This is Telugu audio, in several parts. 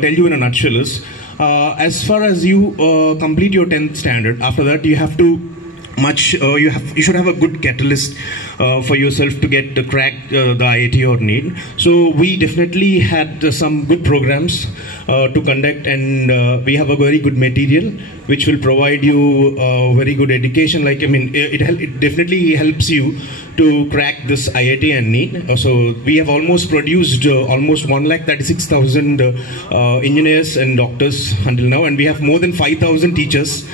tell you in a nutshell is, as far as you complete your 10th standard, after that you have to you should have a good catalyst for yourself to get the crack the IIT or NEET. So we definitely had some good programs to conduct, and we have a very good material which will provide you very good education. Like, I mean, it definitely helps you to crack this IIT and NEET. So we have almost produced almost 136,000 engineers and doctors until now, and we have more than 5,000 teachers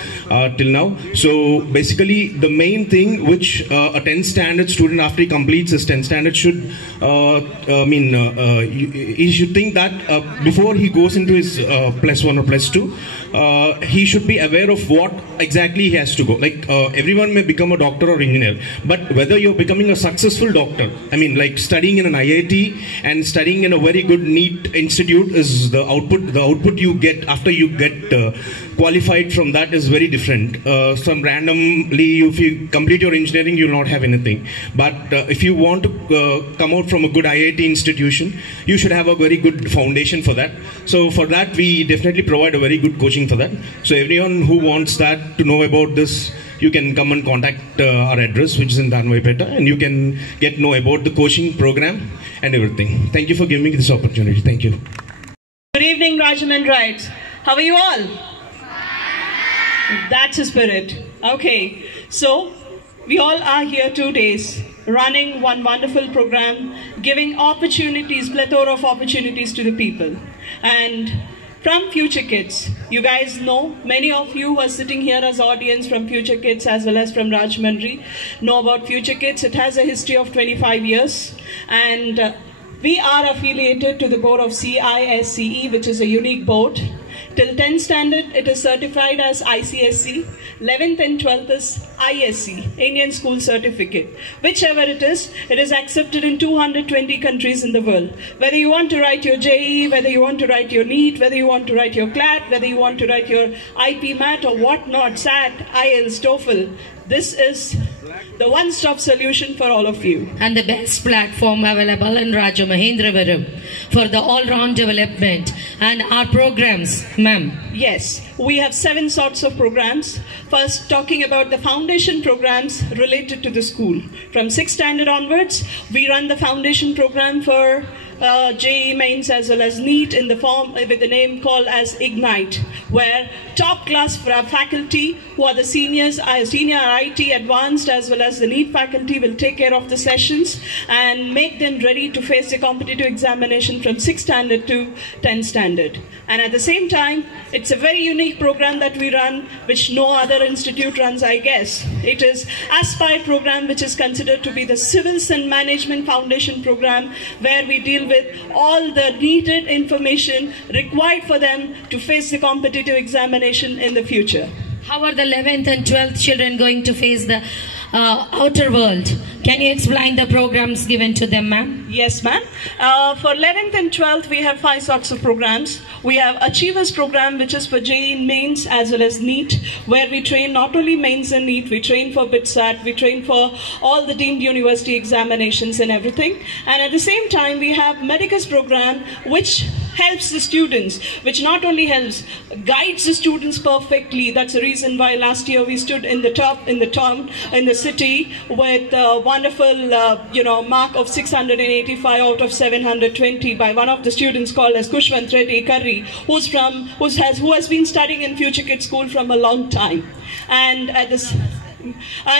till now. So basically, the main thing which a 10th standard student, after he completes his 10th standard, should he should think that before he goes into his +1 or +2, he should be aware of what exactly he has to go. Like, everyone may become a doctor or engineer, but whether you're becoming a successful doctor, I mean, like studying in an IIT and studying in a very good NEET institute, is the output you get after you get qualified from that is very different. Some randomly, if you complete your engineering, you'll not have anything. But if you want to come out from a good IIT institution, you should have a very good foundation for that. So for that, we definitely provide a very good coaching for that. So everyone who wants that, to know about this, you can come and contact our address, which is in Danvaipeta, and you can know about the coaching program and everything. Thank you for giving me this opportunity. Thank you. Good evening, Rajamandrites. How are you all? That's the spirit. Okay, so we all are here 2 days, running one wonderful program, giving opportunities, plethora of opportunities to the people. And from Future Kids, you guys know, many of you who are sitting here as audience from Future Kids as well as from Rajamandri know about Future Kids. It has a history of 25 years, and we are affiliated to the board of CISCE, which is a unique board. Till 10th standard, it is certified as ICSC. 11th and 12th is ISC, Indian School Certificate. Whichever it is accepted in 220 countries in the world. Whether you want to write your JEE, whether you want to write your NEET, whether you want to write your CLAT, whether you want to write your IP MAT or whatnot, SAT, IELTS, TOEFL, this is the one-stop solution for all of you. And the best platform available in Rajamahendravaram for the all-round development. And our programs, ma'am. Yes, we have 7 sorts of programs. First, talking about the foundation programs related to the school. From 6th standard onwards, we run the foundation program for JEE Mains as well as NEET in the form with the name called as Ignite, where top class faculty who are the senior IT advanced as well as the NEET faculty will take care of the sessions and make them ready to face the competitive examination from 6th standard to 10th standard. And at the same time, it's a very unique program that we run, which no other institute runs, I guess. It is Aspire program, which is considered to be the Civils and Management Foundation program, where we deal with all the needed information required for them to face the competitive examination in the future. How are the 11th and 12th children going to face the outer world? Can you explain the programs given to them, ma'am? Yes, ma'am. For 11th and 12th, we have 5 sorts of programs. We have Achievers program, which is for JEE Mains as well as NEET, where we train not only Mains and NEET, we train for BITSAT, we train for all the deemed university examinations and everything. And at the same time, we have Medicus program, which helps the students, which not only helps, guides the students perfectly. That's the reason why last year we stood in the top in the city with a wonderful mark of 685 out of 720 by one of the students called as Kushwant Reddy Curry, who has been studying in Future Kids School from a long time. And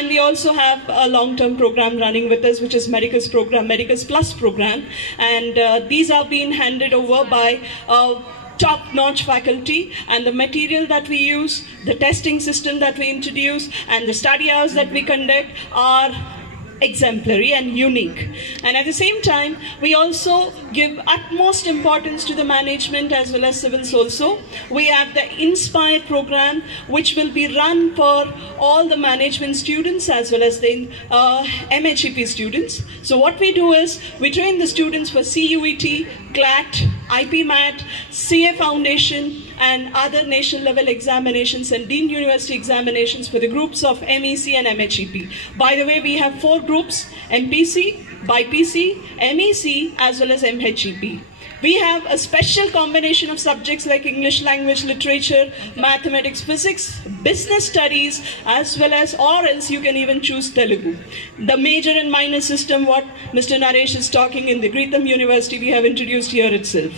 we also have a long-term program running with us, which is Medicus program, Medicus Plus program, and these are being handed over by top-notch faculty, and the material that we use, the testing system that we introduce, and the study hours that we conduct are exemplary and unique. And at the same time, we also give utmost importance to the management as well as civils also. We have the Inspire program, which will be run for all the management students as well as the MHEP students. So what we do is, we train the students for CUET, CLAT, IP MAT, CA Foundation, and other national level examinations and deemed university examinations for the groups of MEC and MHEP. By the way, we have 4 groups: MPC, BIPC, MEC, as well as MHEP. We have a special combination of subjects like English language, literature, mathematics, physics, business studies, as well as, or else you can even choose Telugu. The major and minor system, what Mr. Naresh is talking in the Greetham University, we have introduced here itself.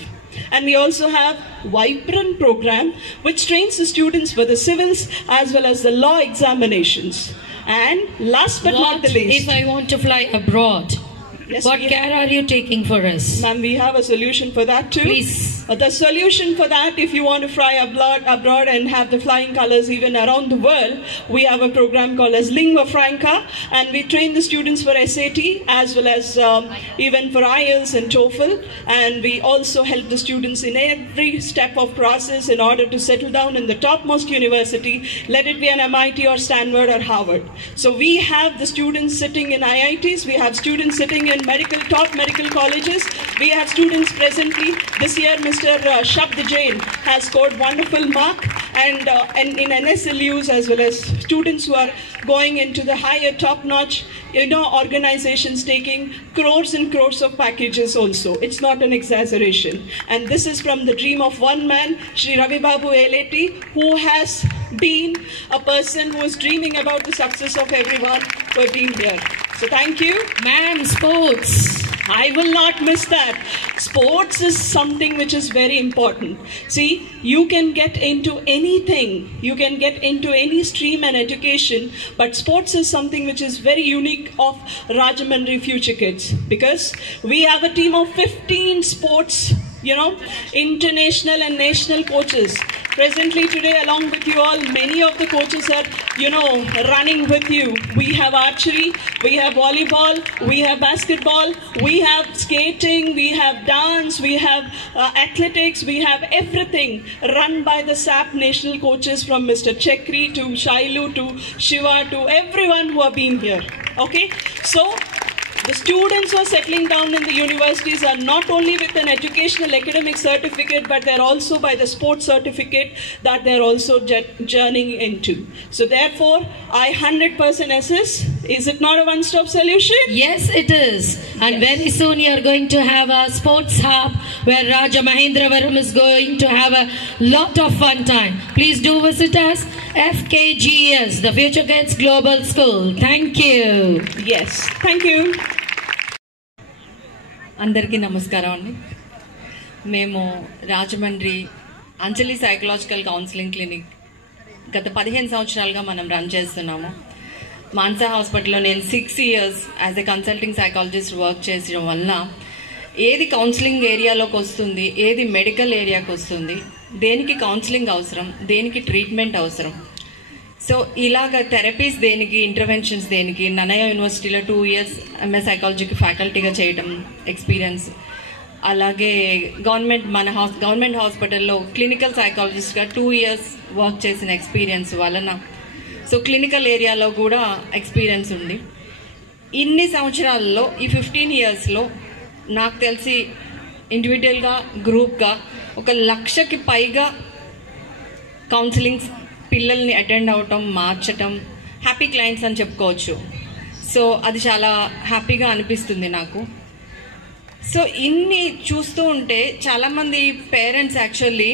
And we also have Vibrant program, which trains the students for the civils as well as the law examinations. And last but not the least, if I want to fly abroad? Yes, what care are you taking for us? Ma'am, we have a solution for that too. Please. The solution for that, if you want to fly abroad and have the flying colors even around the world, we have a program called as Lingua Franca, and we train the students for SAT as well as even for IELTS and TOEFL, and we also help the students in every step of process in order to settle down in the topmost university, let it be an MIT or Stanford or Harvard. So we have the students sitting in IITs, we have students sitting in top medical colleges, we have students presently, this year Mr. Shabd Jain has scored wonderful mark, and in NSLUs as well as students who are going into the higher top-notch, organizations taking crores and crores of packages also. It's not an exaggeration. And this is from the dream of one man, Shri Ravi Babu Eleti, who has been a person who is dreaming about the success of everyone who have been here. So thank you. Ma'am, sports. I will not miss that. Sports is something which is very important. See, you can get into anything. You can get into any stream and education, but sports is something which is very unique of Rajahmundry Future Kids, because we have a team of 15 sports, international and national coaches. Presently today, along with you all, many of the coaches are, running with you. We have archery, we have volleyball, we have basketball, we have skating, we have dance, we have athletics, we have everything run by the SAP national coaches, from Mr. Chekri to Shailu to Shiva to everyone who have been here. Okay, so the students who are settling down in the universities are not only with an educational academic certificate, but they're also by the sports certificate that they're also journeying into. So therefore, I 100% assist. Is it not a one-stop solution? Yes, it is. And very soon you are going to have a sports hub where Raja Mahendravaram is going to have a lot of fun time. Please do visit us. FKGS, the Future Kids Global School. Thank you. Yes, thank you. అందరికీ నమస్కారం అండి. మేము రాజమండ్రి అంజలి సైకలాజికల్ కౌన్సిలింగ్ క్లినిక్ గత 15 సంవత్సరాలుగా మనం రన్ చేస్తున్నాము. మాన్సా హాస్పిటల్లో నేను 6 years as a consulting psychologist work చేయడం వల్ల ఏది కౌన్సిలింగ్ ఏరియాలోకి వస్తుంది, ఏది మెడికల్ ఏరియాకి వస్తుంది, దేనికి కౌన్సిలింగ్ అవసరం, దేనికి ట్రీట్మెంట్ అవసరం, సో ఇలాగ థెరపీస్ దేనికి, ఇంటర్వెన్షన్స్ దేనికి, నన్నయ్య యూనివర్సిటీలో 2 years ఎంఎస్ సైకాలజీకి ఫ్యాకల్టీగా చేయడం ఎక్స్పీరియన్స్, అలాగే గవర్నమెంట్ హాస్పిటల్లో క్లినికల్ సైకాలజిస్ట్గా 2 years వర్క్ చేసిన ఎక్స్పీరియన్స్ వలన సో క్లినికల్ ఏరియాలో కూడా ఎక్స్పీరియన్స్ ఉంది. ఇన్ని సంవత్సరాల్లో ఈ 15 yearsలో నాకు తెలిసి ఇండివిజువల్గా గ్రూప్గా 1,00,000కి పైగా కౌన్సిలింగ్స్ పిల్లల్ని అటెండ్ అవటం, మార్చటం, హ్యాపీ క్లయింట్స్ అని చెప్పుకోవచ్చు. సో అది చాలా హ్యాపీగా అనిపిస్తుంది నాకు. సో ఇన్ని చూస్తూ ఉంటే చాలామంది పేరెంట్స్ యాక్చువల్లీ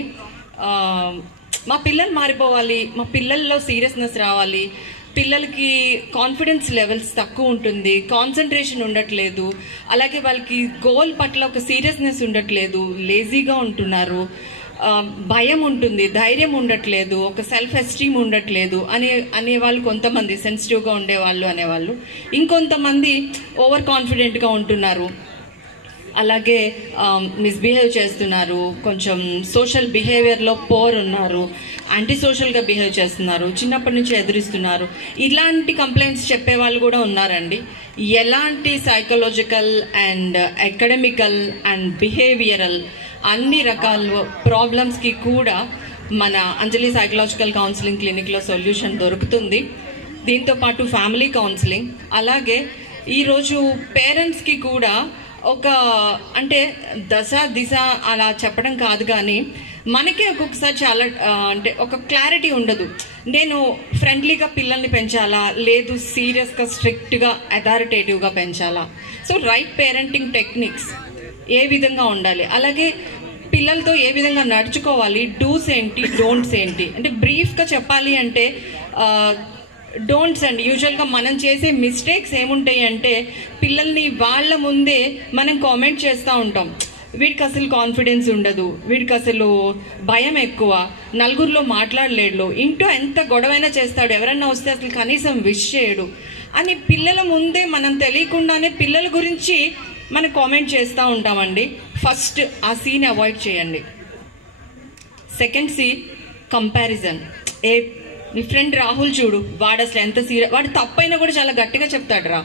మా పిల్లలు మారిపోవాలి, మా పిల్లల్లో సీరియస్నెస్ రావాలి, పిల్లలకి కాన్ఫిడెన్స్ లెవెల్స్ తక్కువ ఉంటుంది, కాన్సన్ట్రేషన్ ఉండట్లేదు, అలాగే వాళ్ళకి గోల్ పట్ల ఒక సీరియస్నెస్ ఉండట్లేదు, లేజీగా ఉంటున్నారు, భయం ఉంటుంది, ధైర్యం ఉండట్లేదు, ఒక సెల్ఫ్ ఎస్టీమ్ ఉండట్లేదు అనేవాళ్ళు కొంతమంది, సెన్సిటివ్గా ఉండేవాళ్ళు అనేవాళ్ళు. ఇంకొంతమంది ఓవర్ కాన్ఫిడెంట్గా ఉంటున్నారు, అలాగే మిస్బిహేవ్ చేస్తున్నారు, కొంచెం సోషల్ బిహేవియర్లో పోర్ ఉన్నారు, యాంటీ సోషల్గా బిహేవ్ చేస్తున్నారు, చిన్నప్పటి నుంచి ఎదురిస్తున్నారు. ఇలాంటి కంప్లైంట్స్ చెప్పేవాళ్ళు కూడా ఉన్నారండి. ఎలాంటి psychological and academical and behavioural అన్ని రకాల ప్రాబ్లమ్స్కి కూడా మన అంజలి సైకలాజికల్ కౌన్సిలింగ్ క్లినిక్లో సొల్యూషన్ దొరుకుతుంది. దీంతోపాటు ఫ్యామిలీ కౌన్సిలింగ్, అలాగే ఈరోజు పేరెంట్స్కి కూడా ఒక అంటే దిశ అలా చెప్పడం కాదు, కానీ మనకే ఒక్కొక్కసారి చాలా అంటే ఒక క్లారిటీ ఉండదు. నేను ఫ్రెండ్లీగా పిల్లల్ని పెంచాలా, లేదు సీరియస్గా స్ట్రిక్ట్గా అథారిటేటివ్గా పెంచాలా. సో రైట్ పేరెంటింగ్ టెక్నిక్స్ ఏ విధంగా ఉండాలి, అలాగే పిల్లలతో ఏ విధంగా నడుచుకోవాలి, డూస్ ఏంటి, డోంట్స్ ఏంటి. అంటే బ్రీఫ్గా చెప్పాలి అంటే డోంట్స్ అండి. యూజువల్గా మనం చేసే మిస్టేక్స్ ఏముంటాయి అంటే పిల్లల్ని వాళ్ళ ముందే మనం కామెంట్ చేస్తూ ఉంటాం. వీడికి అసలు కాన్ఫిడెన్స్ ఉండదు, వీడికి అసలు భయం ఎక్కువ, నలుగురిలో మాట్లాడలేడు, ఇంట్లో ఎంత గొడవైనా చేస్తాడు, ఎవరన్నా వస్తే అసలు కనీసం విష్ చేయడు అని పిల్లల ముందే మనం తెలియకుండానే పిల్లల గురించి మనం కామెంట్ చేస్తూ ఉంటామండి. ఫస్ట్ ఆ సీన్ అవాయిడ్ చేయండి. సెకండ్ సి కంపారిజన్. మీ ఫ్రెండ్ రాహుల్ చూడు, వాడు అసలు ఎంత సీరియస్, వాడు తప్పైనా కూడా చాలా గట్టిగా చెప్తాడు రా.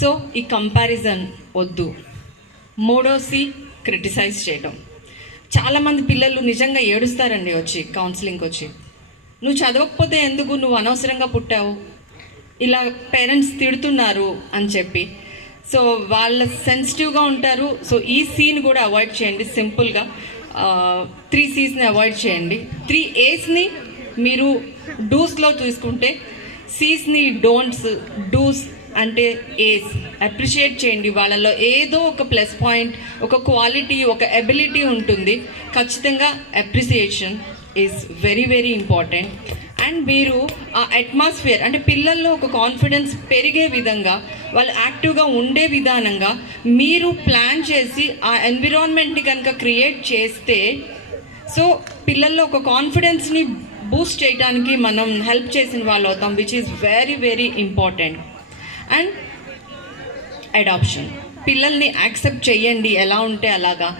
సో ఈ కంపారిజన్ వద్దు. మూడోసి క్రిటిసైజ్ చేయడం. చాలామంది పిల్లలు నిజంగా ఏడుస్తారండి వచ్చి కౌన్సిలింగ్కి వచ్చి, నువ్వు చదవకపోతే ఎందుకు, నువ్వు అనవసరంగా పుట్టావు, ఇలా పేరెంట్స్ తిడుతున్నారు అని చెప్పి. సో వాళ్ళ సెన్సిటివ్గా ఉంటారు. సో ఈ సీన్ కూడా అవాయిడ్ చేయండి. సింపుల్గా 3 C's అవాయిడ్ చేయండి. 3 A's మీరు డూస్లో తీసుకుంటే, సీస్ని డోంట్స్, డూస్ అంటే ఏస్. అప్రిషియేట్ చేయండి. వాళ్ళలో ఏదో ఒక ప్లస్ పాయింట్, ఒక క్వాలిటీ, ఒక ఎబిలిటీ ఉంటుంది. ఖచ్చితంగా appreciation is very very important. And మీరు ఆ అట్మాస్ఫియర్ అంటే పిల్లల్లో ఒక కాన్ఫిడెన్స్ పెరిగే విధంగా, వాళ్ళు యాక్టివ్గా ఉండే విధానంగా మీరు ప్లాన్ చేసి ఆ ఎన్విరాన్మెంట్ని కనుక క్రియేట్ చేస్తే, సో పిల్లల్లో ఒక కాన్ఫిడెన్స్ని బూస్ట్ చేయడానికి మనం హెల్ప్ చేసిన వాళ్ళు అవుతాం, which is very very important. And adoption. పిల్లల్ని యాక్సెప్ట్ చేయండి, ఎలా ఉంటే అలాగా.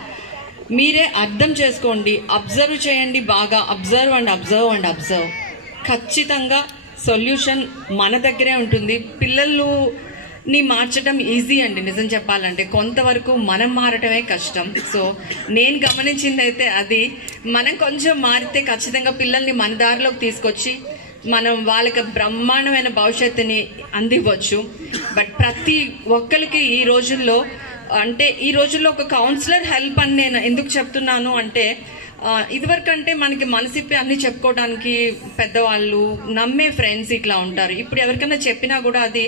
మీరే అర్థం చేసుకోండి, అబ్జర్వ్ చేయండి బాగా. Observe and observe and observe. ఖచ్చితంగా సొల్యూషన్ మన దగ్గరే ఉంటుంది. పిల్లల్ని మార్చడం ఈజీ అండి, నిజం చెప్పాలంటే. కొంతవరకు మనం మారటమే కష్టం. సో నేను గమనించింది అయితే అది, మనం కొంచెం మారితే ఖచ్చితంగా పిల్లల్ని మన దారిలోకి తీసుకొచ్చి మనం వాళ్ళకి బ్రహ్మాండమైన భవిష్యత్తుని అందివ్వచ్చు. బట్ ప్రతి ఒక్కరికి ఈ రోజుల్లో ఒక కౌన్సిలర్ హెల్ప్ అని నేను ఎందుకు చెప్తున్నాను అంటే, ఇదివరకు అంటే మనకి మనసిప్పి అన్ని చెప్పుకోవడానికి పెద్దవాళ్ళు, నమ్మే ఫ్రెండ్స్ ఇట్లా ఉంటారు. ఇప్పుడు ఎవరికైనా చెప్పినా కూడా అది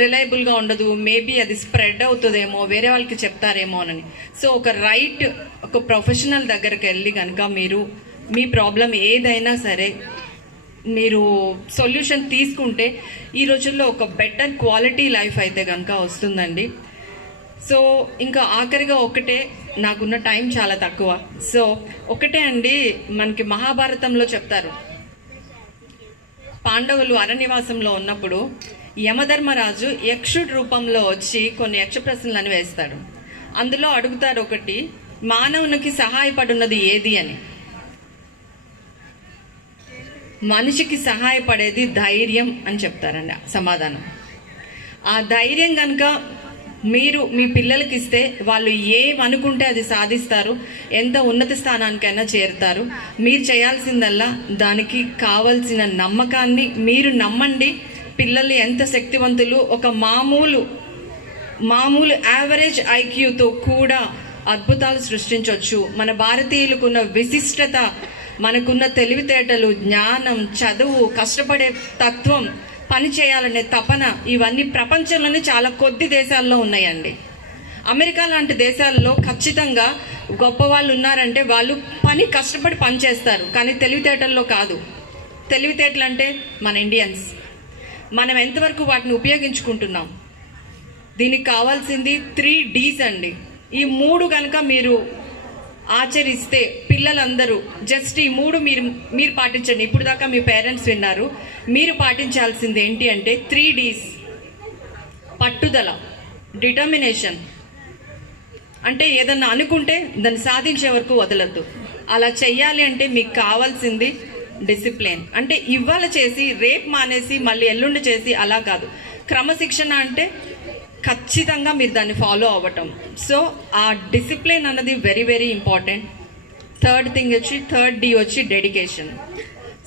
రిలయబుల్గా ఉండదు, మేబీ అది స్ప్రెడ్ అవుతుందేమో, వేరే వాళ్ళకి చెప్తారేమో అని. సో ఒక ప్రొఫెషనల్ దగ్గరికి వెళ్ళి కనుక మీరు మీ ప్రాబ్లం ఏదైనా సరే మీరు సొల్యూషన్ తీసుకుంటే ఈ రోజుల్లో ఒక బెటర్ క్వాలిటీ లైఫ్ అయితే కనుక వస్తుందండి. సో ఇంకా ఆఖరిగా ఒకటే, నాకున్న టైం చాలా తక్కువ. సో ఒకటే అండి, మనకి మహాభారతంలో చెప్తారు, పాండవులు అరణ్యవాసంలో ఉన్నప్పుడు యమధర్మరాజు యక్షుడి రూపంలో వచ్చి కొన్ని యక్ష ప్రశ్నలను వేస్తాడు. అందులో అడుగుతారు ఒకటి, మానవునికి సహాయపడున్నది ఏది అని. మనిషికి సహాయపడేది ధైర్యం అని చెప్తారండి సమాధానం. ఆ ధైర్యం కనుక మీరు మీ పిల్లలకి ఇస్తే వాళ్ళు ఏమనుకుంటే అది సాధిస్తారు, ఎంత ఉన్నత స్థానానికైనా చేరుతారు. మీరు చేయాల్సిందల్లా దానికి కావలసిన నమ్మకాన్ని మీరు నమ్మండి. పిల్లలు ఎంత శక్తివంతులు, ఒక మామూలు యావరేజ్ ఐక్యూతో కూడా అద్భుతాలు సృష్టించవచ్చు. మన భారతీయులకున్న విశిష్టత, మనకున్న తెలివితేటలు, జ్ఞానం, చదువు, కష్టపడే తత్వం, పని చేయాలనే తపన, ఇవన్నీ ప్రపంచంలోనే చాలా కొద్ది దేశాల్లో ఉన్నాయండి. అమెరికా లాంటి దేశాల్లో ఖచ్చితంగా గొప్ప వాళ్ళు ఉన్నారంటే వాళ్ళు కష్టపడి పని చేస్తారు, కానీ తెలివితేటల్లో కాదు. తెలివితేటలు అంటే మన ఇండియన్స్, మనం ఎంతవరకు వాటిని ఉపయోగించుకుంటున్నాం. దీనికి కావాల్సింది 3 Ds అండి. ఈ 3 కనుక మీరు ఆచరిస్తే పిల్లలందరూ జస్ట్ ఈ 3 మీరు పాటించండి. ఇప్పుడు దాకా మీ పేరెంట్స్ విన్నారు. మీరు పాటించాల్సింది ఏంటి అంటే 3 Ds. పట్టుదల, డిటర్మినేషన్. అంటే ఏదన్నా అనుకుంటే దాన్ని సాధించే వరకు వదలద్దు. అలా చెయ్యాలి అంటే మీకు కావాల్సింది డిసిప్లిన్. అంటే ఇవాళ చేసి రేపు మానేసి మళ్ళీ ఎల్లుండి చేసి అలా కాదు. క్రమశిక్షణ అంటే ఖచ్చితంగా మీరు దాన్ని ఫాలో అవ్వటం. సో ఆ డిసిప్లిన్ అన్నది very very important. Third D వచ్చి డెడికేషన్.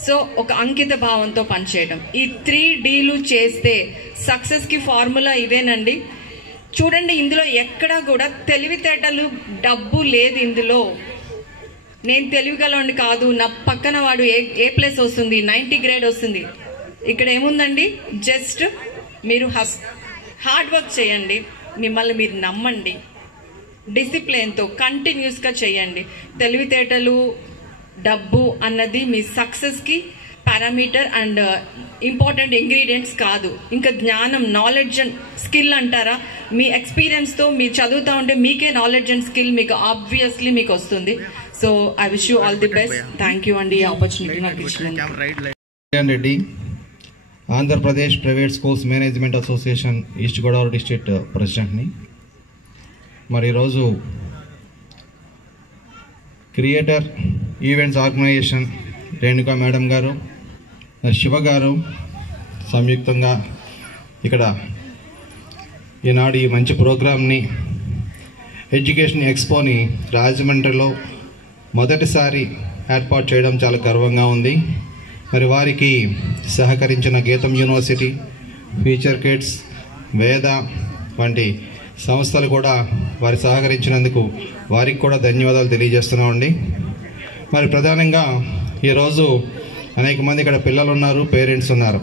సో ఒక అంకిత భావంతో పనిచేయడం. ఈ 3 Dలు చేస్తే సక్సెస్కి ఫార్ములా ఇదేనండి. చూడండి, ఇందులో ఎక్కడా కూడా తెలివితేటలు, డబ్బు లేదు ఇందులో. నేను తెలివిగలవాడిని కాదు, నా పక్కన వాడు A+ వస్తుంది, 90 గ్రేడ్ వస్తుంది. ఇక్కడ ఏముందండి, జస్ట్ మీరు హార్డ్ వర్క్ చేయండి, మిమ్మల్ని మీరు నమ్మండి, డిసిప్లిన్తో కంటిన్యూస్గా చేయండి. తెలివితేటలు, డబ్బు అన్నది మీ సక్సెస్కి పారామీటర్ అండ్ ఇంపార్టెంట్ ఇంగ్రీడియంట్స్ కాదు. ఇంకా జ్ఞానం, నాలెడ్జ్ అండ్ స్కిల్ అంటారా, మీ ఎక్స్పీరియన్స్తో మీరు చదువుతూ ఉంటే మీకే నాలెడ్జ్ అండ్ స్కిల్ మీకు ఆబ్వియస్లీ మీకు వస్తుంది. So I wish you all the best. Thank you అండి ఈ ఆపర్చునిటీ నాకు ఇచ్చినందుకు. Reddy, Andhra Pradesh private schools management association east Godavari district ప్రెసిడెంట్ని. మరి ఈరోజు creator events organization Renuka madam గారు, శివ గారు సంయుక్తంగా ఇక్కడ ఈనాడు ఈ మంచి ప్రోగ్రామ్ని, ఎడ్యుకేషన్ ఎక్స్పోని రాజమండ్రిలో మొదటిసారి ఏర్పాటు చేయడం చాలా గర్వంగా ఉంది. మరి వారికి సహకరించిన గీతం యూనివర్సిటీ, ఫ్యూచర్ కిడ్స్, వేద వంటి సంస్థలు కూడా వారి సహకరించినందుకు వారికి కూడా ధన్యవాదాలు తెలియజేస్తున్నామండి. మరి ప్రధానంగా ఈరోజు అనేక మంది ఇక్కడ పిల్లలు ఉన్నారు, పేరెంట్స్ ఉన్నారు.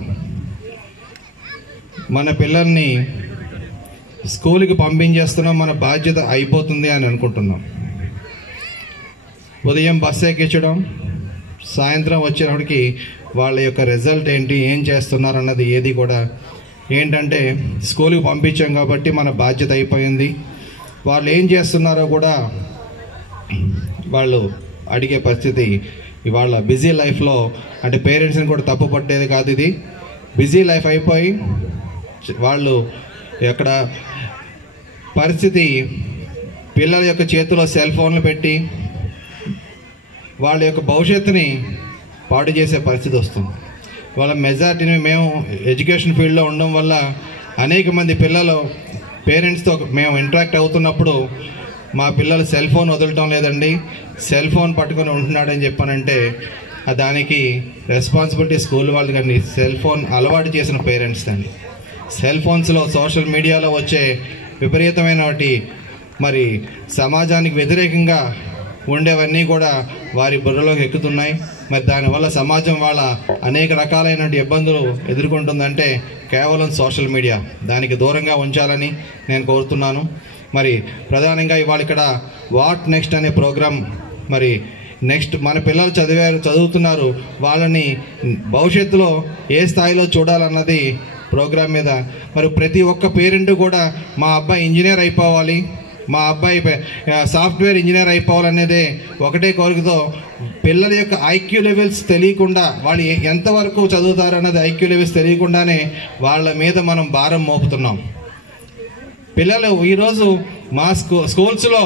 మన పిల్లల్ని స్కూల్కి పంపించేస్తున్నాం, మన బాధ్యత అయిపోతుంది అని అనుకుంటున్నాం. ఉదయం బస్సు ఎక్కించడం, సాయంత్రం వచ్చేటప్పటికి వాళ్ళ యొక్క రిజల్ట్ ఏంటి, ఏం చేస్తున్నారు అన్నది ఏది కూడా ఏంటంటే స్కూల్కి పంపించాం కాబట్టి మన బాధ్యత అయిపోయింది. వాళ్ళు ఏం చేస్తున్నారో కూడా వాళ్ళు అడిగే పరిస్థితి ఇవాళ బిజీ లైఫ్లో, అంటే పేరెంట్స్ని కూడా తప్పు పట్టేది కాదు. ఇది బిజీ లైఫ్ అయిపోయి వాళ్ళు ఎక్కడ పరిస్థితి పిల్లల యొక్క చేతిలో సెల్ ఫోన్లు పెట్టి వాళ్ళ యొక్క భవిష్యత్తుని పాడు చేసే పరిస్థితి వస్తుంది. వాళ్ళ మెజారిటీని మేము ఎడ్యుకేషన్ ఫీల్డ్లో ఉండడం వల్ల అనేక మంది పిల్లలు పేరెంట్స్తో మేము ఇంటరాక్ట్ అవుతున్నప్పుడు మా పిల్లలు సెల్ ఫోన్ వదలటం లేదండి, సెల్ ఫోన్ పట్టుకొని ఉంటున్నాడని చెప్పానంటే దానికి రెస్పాన్సిబిలిటీ స్కూల్ వాళ్ళు కానీ సెల్ ఫోన్ అలవాటు చేసిన పేరెంట్స్ అండి. సెల్ ఫోన్స్లో సోషల్ మీడియాలో వచ్చే విపరీతమైన వాటి మరి సమాజానికి వ్యతిరేకంగా ఉండేవన్నీ కూడా వారి బుర్రలోకి ఎక్కుతున్నాయి. మరి దానివల్ల సమాజం వాళ్ళ అనేక రకాలైన ఇబ్బందులు ఎదుర్కొంటుందంటే కేవలం సోషల్ మీడియా. దానికి దూరంగా ఉంచాలని నేను కోరుతున్నాను. మరి ప్రధానంగా ఇవాళ ఇక్కడ వాట్ నెక్స్ట్ అనే ప్రోగ్రాం, మరి నెక్స్ట్ మన పిల్లలు చదువుతున్నారు, వాళ్ళని భవిష్యత్తులో ఏ స్థాయిలో చూడాలన్నది ప్రోగ్రాం మీద మరి ప్రతి ఒక్క పేరెంట్ కూడా మా అబ్బాయి ఇంజనీర్ అయిపోవాలి, మా అబ్బాయి సాఫ్ట్వేర్ ఇంజనీర్ అయిపోవాలనేదే ఒకటే కోరికతో పిల్లల యొక్క ఐక్యూ లెవెల్స్ తెలియకుండా వాళ్ళు ఎంతవరకు చదువుతారు అన్నది ఐక్యూ లెవెల్స్ తెలియకుండానే వాళ్ళ మీద మనం భారం మోపుతున్నాం. పిల్లలు ఈరోజు మా స్కూల్స్లో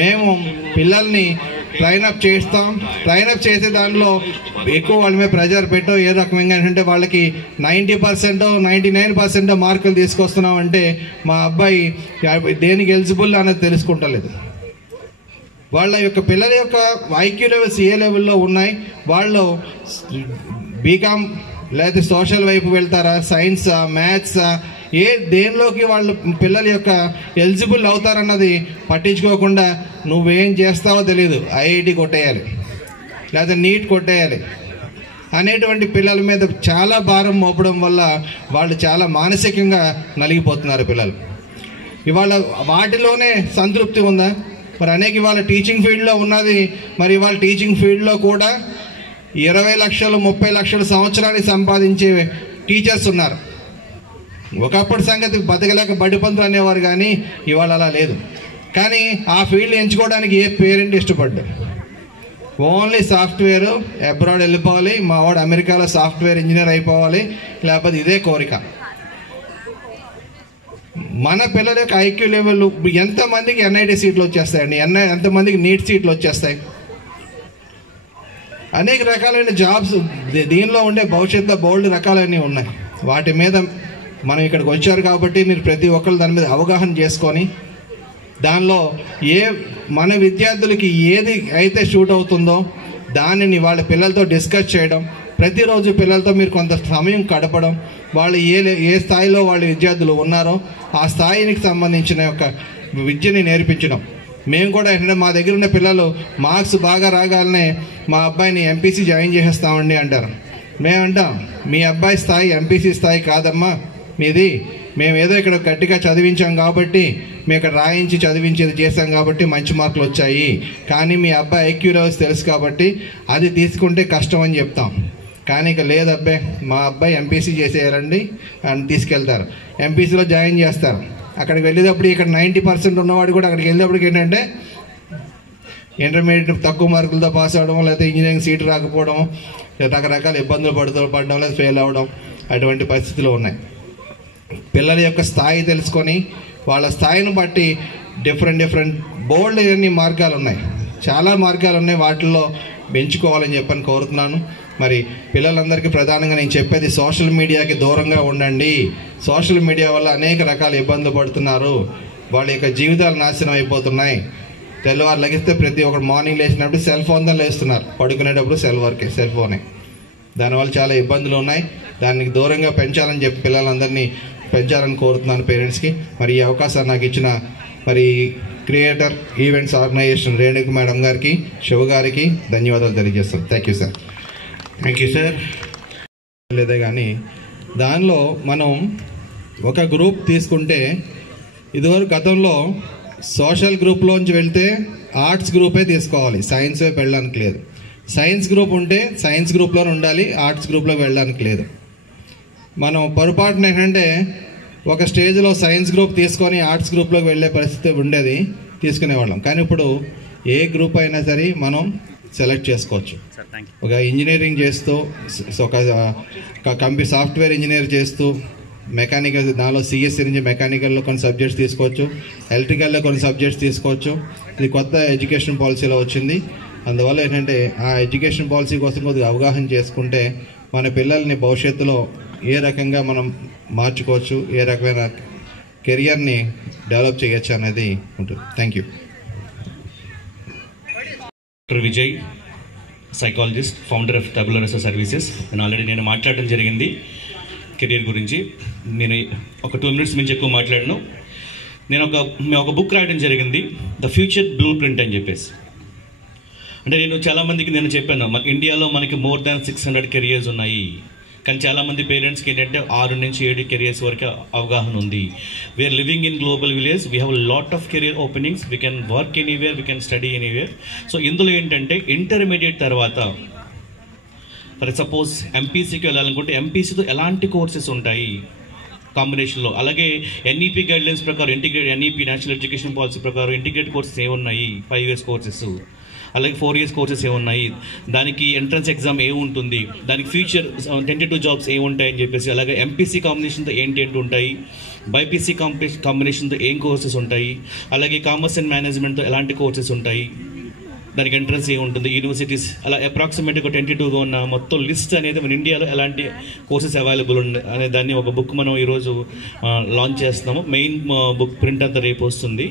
మేము పిల్లల్ని ట్రైనప్ చేసే దాంట్లో ఎక్కువ వాళ్ళ మీద ప్రెజర్ పెట్టో ఏ రకంగా అంటే వాళ్ళకి 90% 99% మార్కులు తీసుకొస్తున్నాం అంటే మా అబ్బాయి దేనికి ఎలిజిబుల్ అనేది తెలుసుకుంటలేదు. వాళ్ళ యొక్క పిల్లల యొక్క ఐక్యూ లెవెల్స్ ఏ లెవెల్లో ఉన్నాయి, వాళ్ళు బీకామ్ లేదా సోషల్ వైపు వెళ్తారా, సైన్సా, మ్యాథ్సా, దేనిలోకి వాళ్ళు పిల్లల యొక్క ఎలిజిబుల్ అవుతారన్నది పట్టించుకోకుండా నువ్వేం చేస్తావో తెలియదు, ఐఐటి కొట్టేయాలి లేదా నీట్ కొట్టేయాలి అనేటువంటి పిల్లల మీద చాలా భారం మోపడం వల్ల వాళ్ళు చాలా మానసికంగా నలిగిపోతున్నారు పిల్లలు. ఇవాళ వాటిలోనే సంతృప్తి ఉందా? మరి అనేక ఇవాళ టీచింగ్ ఫీల్డ్లో ఉన్నది, మరి ఇవాళ టీచింగ్ ఫీల్డ్లో కూడా 20 లక్షలు 30 లక్షలు సంవత్సరానికి సంపాదించే టీచర్స్ ఉన్నారు. ఒకప్పుడు సంగతి బతకలేక బడిపంతులు అనేవారు, కానీ ఇవాళ అలా లేదు. కానీ ఆ ఫీల్డ్ ఎంచుకోవడానికి ఏ పేరెంట్ ఇష్టపడ్డారు? ఓన్లీ సాఫ్ట్వేర్, అబ్రాడ్ వెళ్ళిపోవాలి, మా వాడు అమెరికాలో సాఫ్ట్వేర్ ఇంజనీర్ అయిపోవాలి, లేకపోతే ఇదే కోరిక. మన పిల్లల యొక్క ఐక్యూ లెవెల్ ఎంతమందికి ఎన్ఐటి సీట్లు వచ్చేస్తాయండి, ఎంతమందికి నీట్ సీట్లు వచ్చేస్తాయి, అనేక రకాలైన జాబ్స్ దీనిలో ఉండే భవిష్యత్తులో బోల్డ్ రకాలన్నీ ఉన్నాయి. వాటి మీద మనం ఇక్కడికి వచ్చారు కాబట్టి మీరు ప్రతి ఒక్కరు దాని మీద అవగాహన చేసుకొని దానిలో మన విద్యార్థులకి ఏది అయితే షూట్ అవుతుందో దానిని వాళ్ళ పిల్లలతో డిస్కస్ చేయడం, ప్రతిరోజు పిల్లలతో మీరు కొంత సమయం గడపడం, వాళ్ళు ఏ స్థాయిలో వాళ్ళ విద్యార్థులు ఉన్నారో ఆ స్థాయికి సంబంధించిన యొక్క విద్యని నేర్పించడం. మేము కూడా ఏంటంటే మా దగ్గర ఉన్న పిల్లలు మార్క్స్ బాగా రాగాలనే మా అబ్బాయిని ఎంపీసీ జాయిన్ చేసేస్తామండి అంటారు. మేమంటాం మీ అబ్బాయి స్థాయి ఎంపీసీ స్థాయి కాదమ్మా, మీది మేము ఏదో ఇక్కడ గట్టిగా చదివించాం కాబట్టి, మేము ఇక్కడ రాయించి చదివించేది చేసాం కాబట్టి మంచి మార్కులు వచ్చాయి, కానీ మీ అబ్బాయి ఐక్యూ లెవెల్స్ తెలుసు కాబట్టి అది తీసుకుంటే కష్టం అని చెప్తాం. కానీ ఇక లేదబ్బాయి, మా అబ్బాయి ఎంపీసీ చేసేయాలండి అని తీసుకెళ్తారు. ఎంపీసీలో జాయిన్ చేస్తారు. అక్కడికి వెళ్ళేటప్పుడు ఇక్కడ 90% ఉన్నవాడు కూడా అక్కడికి వెళ్ళేటప్పటికి ఏంటంటే ఇంటర్మీడియట్ తక్కువ మార్కులతో పాస్ అవ్వడం, లేకపోతే ఇంజనీరింగ్ సీట్ రాకపోవడం, రకరకాల ఇబ్బందులు పడడం, లేదా ఫెయిల్ అవ్వడం, అటువంటి పరిస్థితులు ఉన్నాయి. పిల్లల యొక్క స్థాయి తెలుసుకొని వాళ్ళ స్థాయిని బట్టి డిఫరెంట్ బోల్డ్ అన్ని మార్గాలు ఉన్నాయి, చాలా మార్గాలు ఉన్నాయి, వాటిల్లో పెంచుకోవాలని చెప్పని కోరుతున్నాను. మరి పిల్లలందరికీ ప్రధానంగా నేను చెప్పేది సోషల్ మీడియాకి దూరంగా ఉండండి. సోషల్ మీడియా వల్ల అనేక రకాల ఇబ్బందులు పడుతున్నారు, వాళ్ళ యొక్క జీవితాలు నాశనం అయిపోతున్నాయి. తెల్లవారు లగిస్తే ప్రతి ఒక్కరు మార్నింగ్ లేచినప్పుడు సెల్ ఫోన్తో లేస్తున్నారు, పడుకునేటప్పుడు సెల్ ఫోనే. దానివల్ల చాలా ఇబ్బందులు ఉన్నాయి. దానికి దూరంగా పెంచాలని చెప్పి పిల్లలందరినీ పెంచాలని కోరుతున్నాను పేరెంట్స్కి. మరి ఈ అవకాశాన్ని నాకు ఇచ్చిన మరి creator events organisation Renuka madam గారికి, శివ గారికి ధన్యవాదాలు తెలియజేస్తాను. Thank you sir. Thank you sir. లేదే కానీ దానిలో మనం ఒక గ్రూప్ తీసుకుంటే, ఇదివరకు గతంలో సోషల్ గ్రూప్లోంచి వెళ్తే ఆర్ట్స్ గ్రూపే తీసుకోవాలి, సైన్స్ వైపు వెళ్ళడానికి లేదు. సైన్స్ గ్రూప్ ఉంటే సైన్స్ గ్రూప్లోనే ఉండాలి, ఆర్ట్స్ గ్రూప్లోకి వెళ్ళడానికి లేదు. మనం పొరపాటున ఏంటంటే ఒక స్టేజ్లో సైన్స్ గ్రూప్ తీసుకొని ఆర్ట్స్ గ్రూప్లోకి వెళ్ళే పరిస్థితి ఉండేది, తీసుకునేవాళ్ళం. కానీ ఇప్పుడు ఏ గ్రూప్ అయినా సరే మనం సెలెక్ట్ చేసుకోవచ్చు. ఒక ఇంజనీరింగ్ చేస్తూ, ఒక సాఫ్ట్వేర్ ఇంజనీర్ చేస్తూ, మెకానికల్ దానిలో సిఎస్సి నుంచి మెకానికల్లో కొన్ని సబ్జెక్ట్స్ తీసుకోవచ్చు, ఎలక్ట్రికల్లో కొన్ని సబ్జెక్ట్స్ తీసుకోవచ్చు. ఇది కొత్త ఎడ్యుకేషన్ పాలసీలో వచ్చింది. అందువల్ల ఏంటంటే ఆ ఎడ్యుకేషన్ పాలసీ కోసం కొద్దిగా అవగాహన చేసుకుంటే మన పిల్లల్ని భవిష్యత్తులో ఏ రకంగా మనం మార్చుకోవచ్చు, ఏ రకమైన కెరియర్ని డెవలప్ చేయొచ్చు అనేది ఉంటుంది. Thank you. Doctor Vijay, psychologist, founder of Tabula Rasa Services. నేను మాట్లాడడం జరిగింది కెరీర్ గురించి. నేను ఒక 2 minutes నుంచి ఎక్కువ మాట్లాడను. మేము ఒక బుక్ రాయడం జరిగింది, ద ఫ్యూచర్ బ్లూ ప్రింట్ అని చెప్పేసి. అంటే నేను చాలామందికి నేను చెప్పాను, మన ఇండియాలో మనకి మోర్ దాన్ 600 కెరియర్స్ ఉన్నాయి. కానీ చాలామంది పేరెంట్స్కి ఏంటంటే 6 నుంచి 7 కెరియర్స్ వరకు అవగాహన ఉంది. We are living in global village, we have lot of career openings, we can work anywhere, we can study anywhere. So ఇందులో ఏంటంటే ఇంటర్మీడియట్ తర్వాత ఫర్ సపోజ్ ఎంపీసీకి వెళ్ళాలనుకుంటే ఎంపీసీతో ఎలాంటి కోర్సెస్ ఉంటాయి కాంబినేషన్లో, అలాగే ఎన్ఈపీ గైడ్లైన్స్ ప్రకారం ఎన్ఈపీ నేషనల్ ఎడ్యుకేషన్ పాలసీ ప్రకారం ఇంటిగ్రేట్ కోర్సెస్ ఏమున్నాయి, 5 years కోర్సెస్, అలాగే 4 years కోర్సెస్ ఏమున్నాయి, దానికి ఎంట్రన్స్ ఎగ్జామ్ ఏముంటుంది, దానికి ఫ్యూచర్ 22 jobs ఏముంటాయని చెప్పేసి, అలాగే ఎంపీసీ కాంబినేషన్తో ఏంటి ఉంటాయి, బైపీసీ కాంబినేషన్తో ఏం కోర్సెస్ ఉంటాయి, అలాగే కామర్స్ అండ్ మేనేజ్మెంట్తో ఎలాంటి కోర్సెస్ ఉంటాయి, దానికి ఎంట్రన్స్ ఏముంటుంది, యూనివర్సిటీస్, అలా అప్రాక్సిమేట్గా 22గా ఉన్న మొత్తం లిస్ట్ అనేది మన ఇండియాలో ఎలాంటి కోర్సెస్ అవైలబుల్ అనే దాన్ని ఒక బుక్ మనం ఈరోజు లాంచ్ చేస్తున్నాము. మెయిన్ బుక్ ప్రింట్ అంతా రేపు వస్తుంది.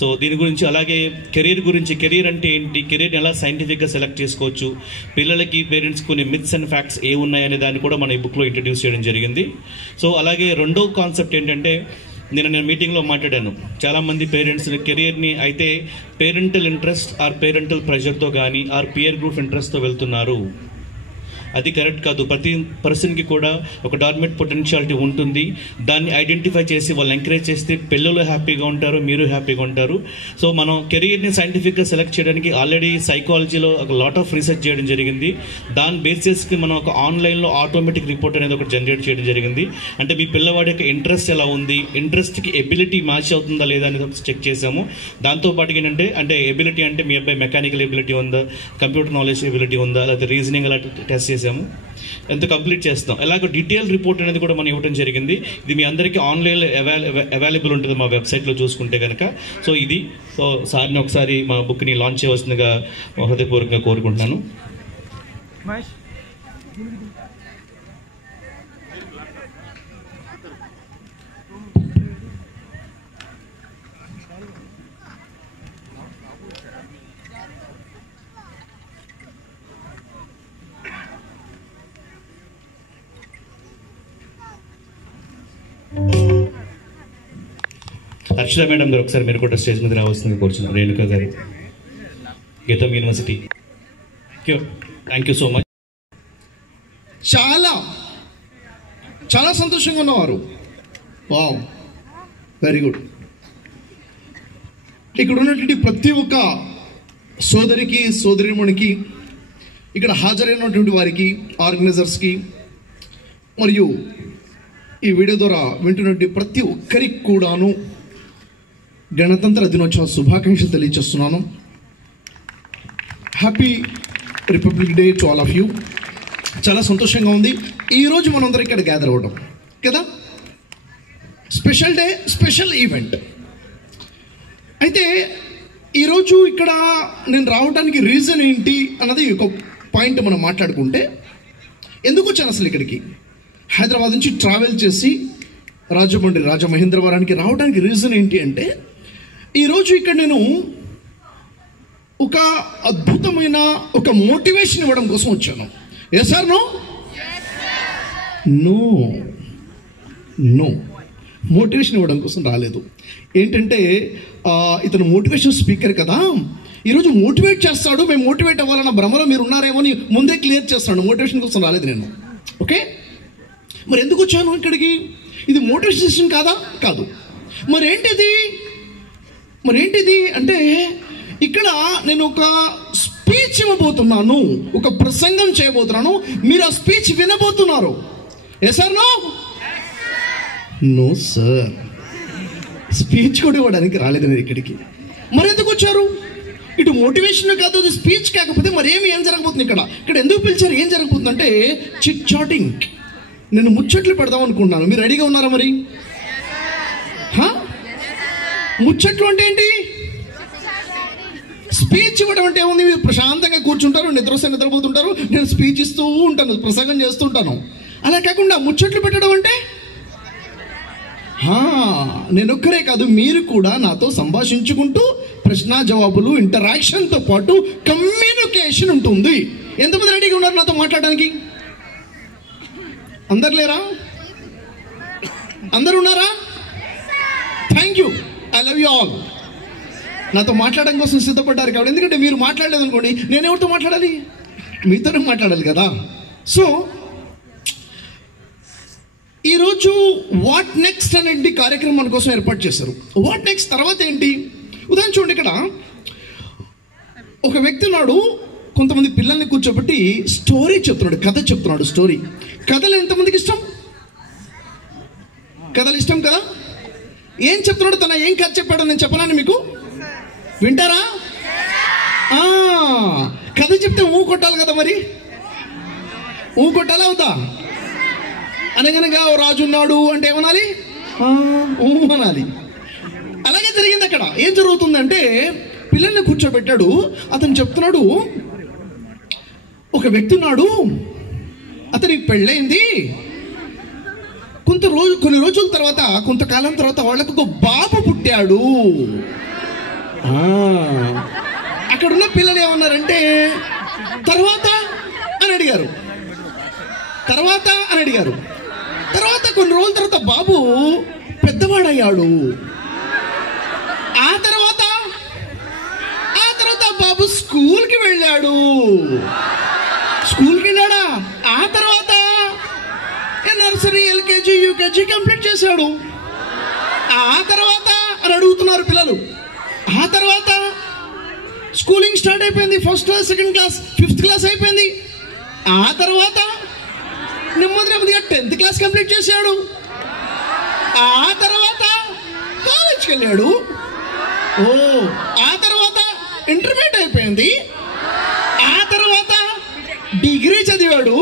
సో దీని గురించి, అలాగే కెరీర్ గురించి, కెరీర్ అంటే ఏంటి, కెరీర్ని ఎలా సైంటిఫిక్గా సెలెక్ట్ చేసుకోవచ్చు, పిల్లలకి పేరెంట్స్ కొన్ని మిత్స్ అండ్ ఫ్యాక్ట్స్ ఏమున్నాయనే దాన్ని కూడా మన ఈ బుక్లో ఇంట్రడ్యూస్ చేయడం జరిగింది. సో అలాగే రెండో కాన్సెప్ట్ ఏంటంటే, నేను మీటింగ్లో మాట్లాడాను, చాలామంది పేరెంట్స్ కెరియర్ని అయితే పేరెంటల్ ఇంట్రెస్ట్ ఆర్ పేరెంటల్ ప్రెషర్తో కానీ ఆర్ పియర్ గ్రూప్ ఇంట్రెస్ట్తో వెళ్తున్నారు. అది కరెక్ట్ కాదు. ప్రతి పర్సన్కి కూడా ఒక డార్మెంట్ పొటెన్షియాలిటీ ఉంటుంది. దాన్ని ఐడెంటిఫై చేసి వాళ్ళు ఎంకరేజ్ చేస్తే పిల్లలు హ్యాపీగా ఉంటారు, మీరు హ్యాపీగా ఉంటారు. సో మనం కెరీర్ని సైంటిఫిక్గా సెలెక్ట్ చేయడానికి ఆల్రెడీ సైకాలజీలో ఒక లాట్ ఆఫ్ రీసెర్చ్ చేయడం జరిగింది. దాని బేసిస్కి మనం ఒక ఆన్లైన్లో ఆటోమేటిక్ రిపోర్ట్ అనేది ఒకటి జనరేట్ చేయడం జరిగింది. అంటే మీ పిల్లవాడి యొక్క ఇంట్రెస్ట్ ఎలా ఉంది, ఇంట్రెస్ట్కి ఎబిలిటీ మ్యాచ్ అవుతుందా లేదా అనేది చెక్ చేసాము. దాంతోపాటు ఏంటంటే, అంటే ఎబిలిటీ అంటే మీ అబ్బాయి మెకానికల్ ఎబిలిటీ ఉందా, కంప్యూటర్ నాలెడ్జ్ ఎబిలిటీ ఉందా, లేకపోతే రీజనింగ్ అలా టెస్ట్ చేసాము, ఎంత కంప్లీట్ చేస్తాం, ఎలాగో డీటెయిల్ రిపోర్ట్ అనేది కూడా మనం ఇవ్వడం జరిగింది. ఇది మీ అందరికీ ఆన్లైన్లో అవైలబుల్ ఉంటుంది మా వెబ్సైట్లో చూసుకుంటే కనుక. సో ఇది, సో సార్ని ఒకసారి మా బుక్ని లాంచ్ చేయవలసిందిగా హృదయపూర్వకంగా కోరుకుంటున్నాను. హర్షిత మేడం గారు ఒకసారి మీరు కూడా స్టేజ్ మీద రావాల్సింది కోరుచున్నాను. రేణుక గారు, గీతం university. Thank you so much. చాలా చాలా సంతోషంగా ఉన్నవారు. Wow, very good. ఇక్కడ ఉన్నటువంటి ప్రతి ఒక్క సోదరికి, సోదరిమణికి, ఇక్కడ హాజరైనటువంటి వారికి, ఆర్గనైజర్స్కి, మరియు ఈ వీడియో ద్వారా వింటున్నటువంటి ప్రతి ఒక్కరికి కూడాను గణతంత్ర దినోత్సవ శుభాకాంక్షలు తెలియజేస్తున్నాను. Happy republic day to all of you. చాలా సంతోషంగా ఉంది ఈరోజు మనందరం ఇక్కడ గ్యాదర్ అవ్వడం కదా. Special day, special event. అయితే ఈరోజు ఇక్కడ నేను రావడానికి రీజన్ ఏంటి అన్నది ఒక పాయింట్ మనం మాట్లాడుకుంటే, ఎందుకు వచ్చాను అసలు ఇక్కడికి? హైదరాబాద్ నుంచి ట్రావెల్ చేసి రాజమండ్రి, రాజమహేంద్రవరానికి రావడానికి రీజన్ ఏంటి అంటే, ఈరోజు ఇక్కడ నేను ఒక అద్భుతమైన ఒక మోటివేషన్ ఇవ్వడం కోసం వచ్చాను. Yes or no? No no, motivation ఇవ్వడం కోసం రాలేదు. ఏంటంటే ఇతను మోటివేషన్ స్పీకర్ కదా, ఈరోజు మోటివేట్ చేస్తాడు, మేము మోటివేట్ అవ్వాలన్న భ్రమలో మీరు ఉన్నారేమో అని ముందే క్లియర్ చేస్తాడు. మోటివేషన్ కోసం రాలేదు నేను. ఓకే, మరి ఎందుకు వచ్చాను ఇక్కడికి? ఇది మోటివేషన్ సెషన్ కాదా? కాదు. మరేంటిది అంటే, ఇక్కడ నేను ఒక స్పీచ్ ఇవ్వబోతున్నాను, ఒక ప్రసంగం చేయబోతున్నాను. మీరు ఆ స్పీచ్ వినబోతున్నారు. Yes or no? No sir, speech కూడా ఇవ్వడానికి రాలేదు నేను ఇక్కడికి. మరి ఎందుకు వచ్చారు? ఇటు మోటివేషన్ కాదు, ఇది స్పీచ్ కాకపోతే మరి ఏం జరగబోతుంది ఇక్కడ ఎందుకు పిలిచారు? ఏం జరగబోతుందంటే చిట్ చాటింగ్. నేను ముచ్చట్లు పెడదాం అనుకుంటున్నాను. మీరు రెడీగా ఉన్నారా? మరి ముచ్చట్లు అంటే ఏంటి? స్పీచ్ ఇవ్వడం అంటే ఏముంది? మీరు ప్రశాంతంగా కూర్చుంటారు, నిద్రపోతుంటారు, నేను స్పీచ్ ఇస్తూ ఉంటాను, ప్రసంగం చేస్తుంటాను. అలా కాకుండా ముచ్చట్లు పెట్టడం అంటే, నేను ఒక్కరే కాదు, మీరు కూడా నాతో సంభాషించుకుంటూ ప్రశ్న జవాబులు, ఇంటరాక్షన్తో పాటు కమ్యూనికేషన్ ఉంటుంది. ఎంతమంది రెడీగా ఉన్నారు నాతో మాట్లాడడానికి? అందరు లేరా? అందరు ఉన్నారా? Thank you, I love you all. నాతో మాట్లాడడం కోసం సిద్ధపడ్డారు కాబట్టి. ఎందుకంటే మీరు మాట్లాడలేదు అనుకోండి, నేను ఎవరితో మాట్లాడాలి? మీతోనే మాట్లాడాలి కదా. సో ఈరోజు వాట్ నెక్స్ట్ అనేది కార్యక్రమం మన కోసం ఏర్పాటు చేశారు. వాట్ నెక్స్ట్ తర్వాత ఏంటి? ఉదాహరణ చూడండి, ఇక్కడ ఒక వ్యక్తి ఉన్నాడు, కొంతమంది పిల్లల్ని కూర్చోబెట్టి స్టోరీ చెప్తున్నాడు, కథ చెప్తున్నాడు. స్టోరీ, కథలు ఎంతమందికి ఇష్టం? కథలు ఇష్టం కదా. ఏం చెప్తున్నాడు తన? ఏం కథ చెప్పాడో నేను చెప్పనాను మీకు, వింటారా? కథ చెప్తే ఊ కొట్టాలి కదా. మరి ఊ కొట్టాలా అవుతా? అనగనగా ఓ రాజు ఉన్నాడు అంటే ఏమనాలి? ఊ అనాలి. అలాగే జరిగింది అక్కడ. ఏం జరుగుతుందంటే, పిల్లల్ని కూర్చోబెట్టాడు, అతను చెప్తున్నాడు, ఒక వ్యక్తి ఉన్నాడు, అతనికి పెళ్ళైంది, కొన్ని రోజుల తర్వాత, కొంతకాలం తర్వాత వాళ్ళకు ఒక బాబు పుట్టాడు. అక్కడున్న పిల్లలు ఏమన్నారంటే, తర్వాత అని అడిగారు. తర్వాత కొన్ని రోజుల తర్వాత బాబు పెద్దవాడయ్యాడు. ఆ తర్వాత బాబు స్కూల్కి వెళ్ళాడు. ఆ తర్వాత నర్సరీ, ఎల్కేజీ, యూకేజీ కంప్లీట్ చేశాడు. ఆ తర్వాత అని అడుగుతున్నారు పిల్లలు. ఆ తర్వాత స్కూలింగ్ స్టార్ట్ అయిపోయింది. First class, second class, fifth class అయిపోయింది. ఆ తర్వాత నెమ్మదిగా 10th క్లాస్ కంప్లీట్ చేశాడు. ఆ తర్వాత కాలేజ్కి వెళ్ళాడు. ఆ తర్వాత ఇంటర్మీడియట్ అయిపోయింది. ఆ తర్వాత డిగ్రీ చదివాడు.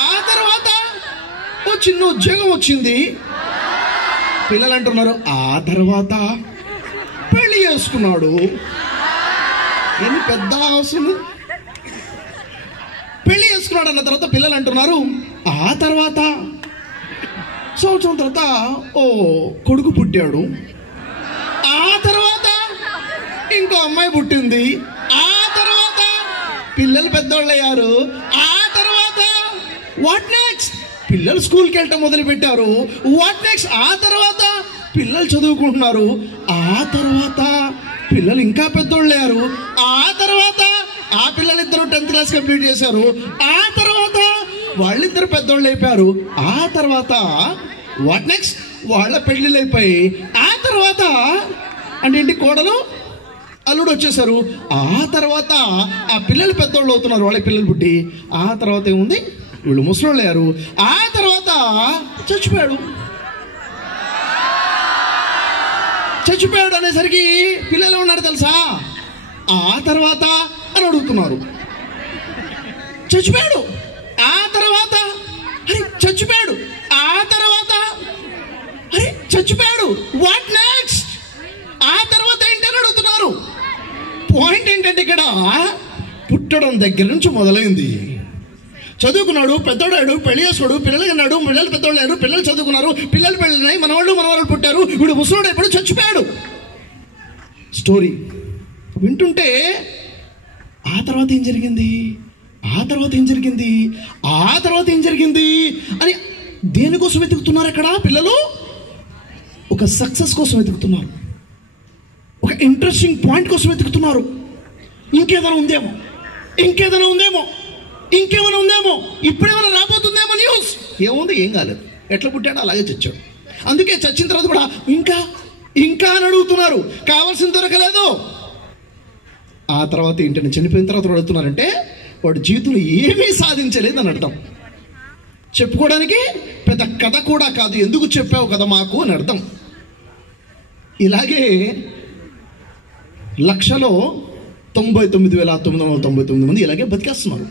ఆ తర్వాత ఓ చిన్న ఉద్యోగం వచ్చింది. పిల్లలు అంటున్నారు, ఆ తర్వాత పెళ్లి చేసుకున్నాడు. ఎన్ని పెద్ద అవసరం. పెళ్లి చేసుకున్నాడు అన్న తర్వాత పిల్లలు అంటున్నారు, ఆ తర్వాత సంవత్సరం తర్వాత ఓ కొడుకు పుట్టాడు. ఆ తర్వాత ఇంకో అమ్మాయి పుట్టింది. ఆ తర్వాత పిల్లలు పెద్దోళ్ళు అయ్యారు. ఆ తర్వాత వాట్ నెక్స్ట్? పిల్లలు స్కూల్కి వెళ్ళటం మొదలు పెట్టారు. What next? ఆ తర్వాత పిల్లలు చదువుకుంటున్నారు. ఆ తర్వాత పిల్లలు ఇంకా పెద్దోళ్ళు అయ్యారు. ఆ తర్వాత ఆ పిల్లలిద్దరూ 10th క్లాస్ కంప్లీట్ చేశారు. ఆ తర్వాత వాళ్ళిద్దరు పెద్దోళ్ళు అయిపోయారు. ఆ తర్వాత వాట్ నెక్స్ట్? వాళ్ళ పెళ్ళిళ్ళు అయిపోయి ఆ తర్వాత అంటే ఏంటి, కోడలు అల్లుడు వచ్చేసారు. ఆ తర్వాత ఆ పిల్లలు పెద్దోళ్ళు అవుతున్నారు, వాళ్ళ పిల్లలు పుట్టి. ఆ తర్వాత ఏముంది, వీళ్ళు ముసలోళ్ళు అయ్యారు. ఆ తర్వాత చచ్చిపోయాడు అనేసరికి పిల్లలు ఉన్నారు తెలుసా, ఆ తర్వాత అని అడుగుతున్నారు. చచ్చిపోయాడు, ఆ తర్వాత అరే చచ్చిపోయాడు, ఆ తర్వాత అరే చచ్చిపోయాడు, వాట్ నెక్స్ట్, ఆ తర్వాత ఏంటని అడుగుతున్నారు. పాయింట్ ఏంటంటే ఇక్కడ పుట్టడం దగ్గర నుంచి మొదలైంది. చదువుకున్నాడు, పెద్దోడాడు, పెళ్లి చేసుకోడు, పిల్లలు కన్నాడు, పిల్లలు పెద్దోళ్ళు అయ్యారు, పిల్లలు చదువుకున్నారు, పిల్లలు పెళ్ళినాయి, మనవాళ్ళు పుట్టారు, వీడు ముసలోడు ఎప్పుడు చచ్చిపోయాడు. స్టోరీ వింటుంటే ఆ తర్వాత ఏం జరిగింది, ఆ తర్వాత ఏం జరిగింది, ఆ తర్వాత ఏం జరిగింది అని దేనికోసం వెతుకుతున్నారు అక్కడ పిల్లలు? ఒక సక్సెస్ కోసం వెతుకుతున్నారు, ఒక ఇంట్రెస్టింగ్ పాయింట్ కోసం వెతుకుతున్నారు. ఇంకేదైనా ఉందేమో, ఇప్పుడేమైనా రాబోతుందేమో న్యూస్. ఏముంది, ఏం కాలేదు, ఎట్లా పుట్టాడో అలాగే చచ్చాడు. అందుకే చచ్చిన తర్వాత కూడా ఇంకా అని అడుగుతున్నారు, కావాల్సిన దొరకలేదు. ఆ తర్వాత ఏంటంటే చనిపోయిన తర్వాత అడుగుతున్నారంటే వాడు జీవితంలో ఏమీ సాధించలేదు అని అర్థం. చెప్పుకోవడానికి పెద్ద కథ కూడా కాదు, ఎందుకు చెప్పావు కదా మాకు అని అర్థం. ఇలాగే 1,99,999 మంది ఇలాగే బతికేస్తున్నారు.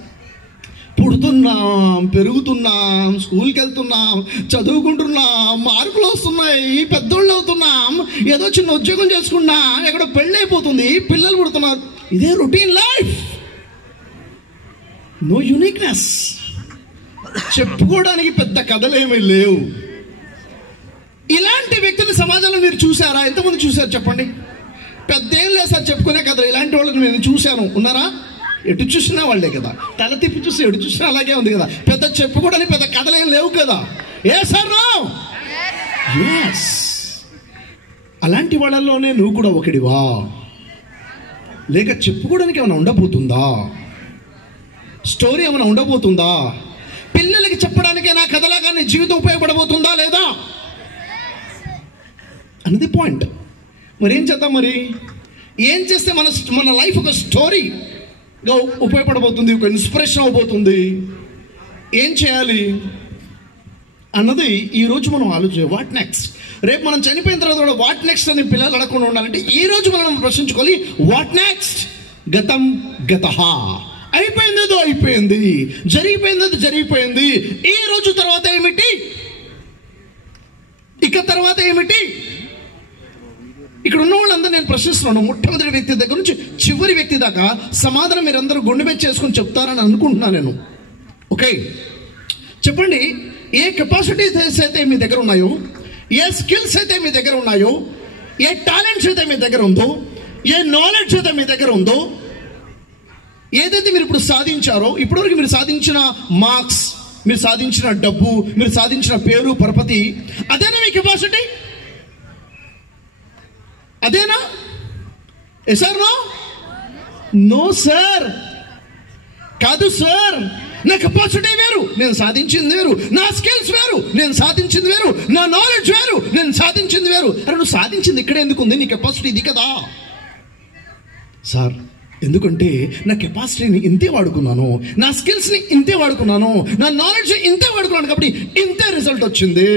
పుడుతున్నాం, పెరుగుతున్నాం, స్కూల్కి వెళ్తున్నాం, చదువుకుంటున్నాం, మార్కులు వస్తున్నాయి, పెద్దోళ్ళు అవుతున్నాం, ఏదో చిన్న ఉద్యోగం చేసుకున్నాం, ఎక్కడ పెళ్ళి అయిపోతుంది, పిల్లలు పుడుతున్నారు. ఇదే రొటీన్ లైఫ్, నో యూనిక్నెస్. చెప్పుకోవడానికి పెద్ద కథలేమీ లేవు. ఇలాంటి వ్యక్తిని సమాజంలో మీరు చూసారా? ఎంతమంది చూశారు చెప్పండి? పెద్ద ఏం లేదు సార్ చెప్పుకునే కథ. ఇలాంటి వాళ్ళని నేను చూశాను, ఉన్నారా? ఎటు చూసినా వాళ్ళే కదా, తల తిప్పి చూసి ఎటు చూసినా అలాగే ఉంది కదా. పెద్ద చెప్పుకోవడానికి పెద్ద కథలేం లేవు కదా. ఏ సార్ ఎస్, అలాంటి వాళ్ళల్లోనే నువ్వు కూడా ఒకడివా? లేక చెప్పుకోవడానికి ఏమైనా ఉండబోతుందా? స్టోరీ ఏమైనా ఉండబోతుందా? పిల్లలకి చెప్పడానికే నా కథలాగా నీ జీవితం ఉపయోగపడబోతుందా లేదా అన్నది పాయింట్. మరి ఏం చేద్దాం? మరి ఏం చేస్తే మన లైఫ్ ఒక స్టోరీగా ఉపయోగపడబోతుంది, ఒక ఇన్స్పిరేషన్ అవబోతుంది? ఏం చేయాలి అన్నది ఈరోజు మనం ఆలోచించాలి. What next? రేపు మనం చనిపోయిన తర్వాత కూడా వాట్ నెక్స్ట్ అని పిల్లలు అడగకుండా ఉండాలంటే ఈరోజు మనం ప్రశ్నించుకోవాలి, వాట్ నెక్స్ట్? గతం గతః, అయిపోయిందేదో అయిపోయింది, జరిగిపోయిందేదో జరిగిపోయింది. ఈ రోజు తర్వాత ఏమిటి, ఇక తర్వాత ఏమిటి? ఇక్కడ ఉన్న వాళ్ళందరూ నేను ప్రశ్నిస్తున్నాను, మొట్టమొదటి వ్యక్తి దగ్గర నుంచి చివరి వ్యక్తి దాకా సమాధానం మీరందరూ గుండె మీద చేసుకుని చెప్తారని అనుకుంటున్నాను నేను. ఓకే, చెప్పండి. ఏ కెపాసిటీస్ అయితే మీ దగ్గర ఉన్నాయో, ఏ స్కిల్స్ అయితే మీ దగ్గర ఉన్నాయో, ఏ టాలెంట్స్ అయితే మీ దగ్గర ఉందో, ఏ నాలెడ్జ్ అయితే మీ దగ్గర ఉందో, ఏదైతే మీరు ఇప్పుడు సాధించారో, ఇప్పటివరకు మీరు సాధించిన మార్క్స్, మీరు సాధించిన డబ్బు, మీరు సాధించిన పేరు పరపతి, అదేనా మీ కెపాసిటీ? అదేనా? సార్ నో సార్, కాదు సార్. నా కెపాసిటీ వేరు, నేను సాధించింది వేరు. నా స్కిల్స్ వేరు, నేను సాధించింది వేరు. నా నాలెడ్జ్ వేరు, నేను సాధించింది వేరు. అరే నువ్వు సాధించింది ఇక్కడ ఎందుకు ఉంది? నీ కెపాసిటీ ఇది కదా సార్. ఎందుకంటే నా కెపాసిటీని ఇంతే వాడుకున్నాను, నా స్కిల్స్ని ఇంతే వాడుకున్నాను, నా నాలెడ్జ్ ఇంతే వాడుకున్నాను, కాబట్టి ఇంతే రిజల్ట్ వచ్చింది.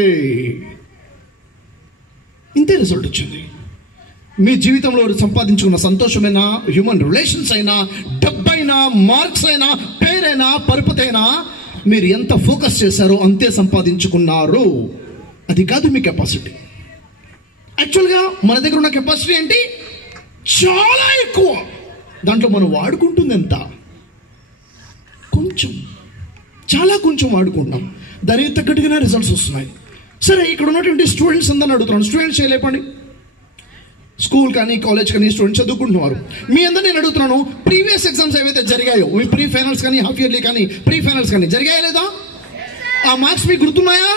మీ జీవితంలో సంపాదించుకున్న సంతోషమైనా, హ్యూమన్ రిలేషన్స్ అయినా, డబ్బైనా, మార్క్స్ అయినా, పేరైనా, పరుపతైనా మీరు ఎంత ఫోకస్ చేశారో అంతే సంపాదించుకున్నారు. అది కాదు మీ కెపాసిటీ. యాక్చువల్గా మన దగ్గర ఉన్న కెపాసిటీ ఏంటి? చాలా ఎక్కువ. దాంట్లో మనం వాడుకుంటుంది ఎంత? కొంచెం, చాలా కొంచెం వాడుకుంటున్నాం. దానికి తగ్గట్టుగానే రిజల్ట్స్ వస్తున్నాయి. సరే, ఇక్కడ ఉన్నటువంటి స్టూడెంట్స్ అందరిని అడుగుతున్నాను, స్టూడెంట్స్ చేయలేపండి. స్కూల్ కానీ కాలేజ్ కానీ స్టూడెంట్స్ చదువుకుంటున్నారు. మీ అందరూ నేను అడుగుతున్నాను, ప్రీవియస్ ఎగ్జామ్స్ ఏవైతే జరిగాయో, మీ ప్రీ ఫైనల్స్ కానీ, హాఫ్ ఇయర్లీ కానీ, ప్రీ ఫైనల్స్ కానీ జరిగాయా లేదా? ఆ మార్క్స్ మీకు గుర్తున్నాయా?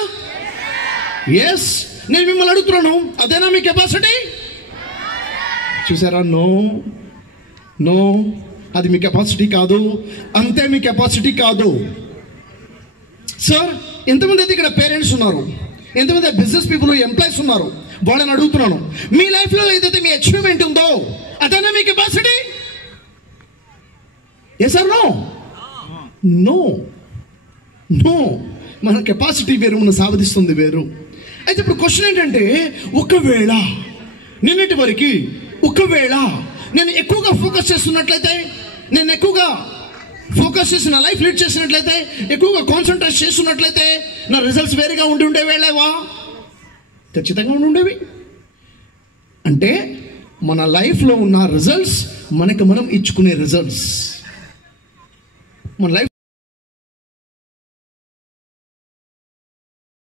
ఎస్. నేను మిమ్మల్ని అడుగుతున్నాను, అదేనా మీ కెపాసిటీ? చూసారా? నో, అది మీ కెపాసిటీ కాదు. అంతే మీ కెపాసిటీ కాదు. సార్, ఎంతమంది అయితే ఇక్కడ పేరెంట్స్ ఉన్నారు, ఎంతమంది బిజినెస్ పీపుల్ ఎంప్లాయీస్ ఉన్నారు, వాళ్ళని అడుగుతున్నాను, మీ లైఫ్లో ఏదైతే మీ అచీవ్మెంట్ ఉందో అదేనా మీ capacity? Yes or no? No no. మన కెపాసిటీ వేరు, మన సాధిస్తుంది వేరు. అయితే ఇప్పుడు క్వశ్చన్ ఏంటంటే, ఒకవేళ నిన్నటి వరకు ఒకవేళ నేను ఎక్కువగా ఫోకస్ చేస్తున్నట్లయితే, నేను ఎక్కువగా ఫోకస్ చేసి నా లైఫ్ లీడ్ చేసినట్లయితే, ఎక్కువగా కాన్సన్ట్రేట్ చేస్తున్నట్లయితే నా రిజల్ట్స్ వేరుగా ఉండేవేళేవా? ఖచ్చితంగా ఉండేవి. అంటే మన లైఫ్లో ఉన్న రిజల్ట్స్ మనకి మనం ఇచ్చుకునే రిజల్ట్స్. మన లైఫ్